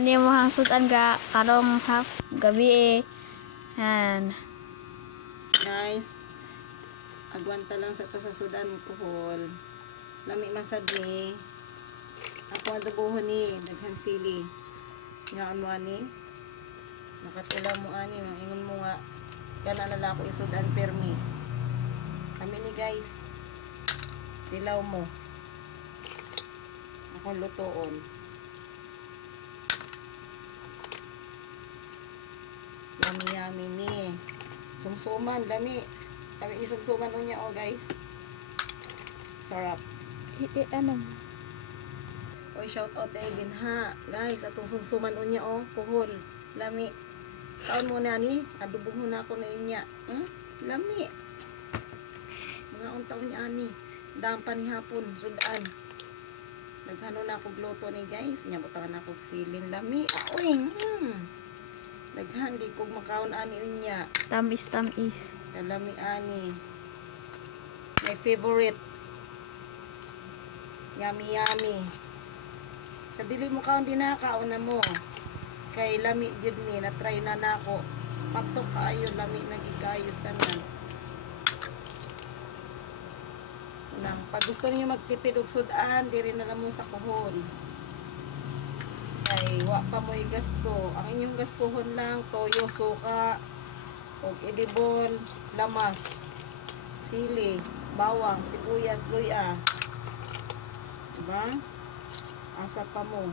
Ni mo hangsutan ka karong gabi yan. Guys, agwanta lang sa sudan kuhol. Lami man sad ni. Ako ang dubuhon ni daghang sili. Nga ano ani? Nakatula mo ani, mangingon mo nga kana na lang ako isudan permi. Kami ni guys. Tilaw mo. Akong lutoon. Yummy ni. Sumsuman, dami. Kami ni sumsuman niya oh guys. Sarap. Ano? Oy, shout out din ha. Guys, atong sumsuman niya oh, kuhol. Lami. Kaon mo na ni, adubuhon na ako na inya. Lami. Mga untaon niya ani. Dampa ni hapon, sudan. Naghano na ako gluto ni guys. Nya butangan ako silin lami. Aoy. Daghan di ko makaon ani unya. Tamis. Lami ani. My favorite. Yummy. Sa dili mo kaon din na kaon na mo. Kay lami jud ni na try na nako. Patok ayo lami nagigayos tanan. Nang pag gusto niyo magtipid og sudan, diri na lang mo sa kuhol. Kay wa pa mo'y gasto. Ang inyong gastuhon lang toyo, suka, og edibon, lamas, sili, bawang, sibuyas, luya. Diba? Asa pa mo.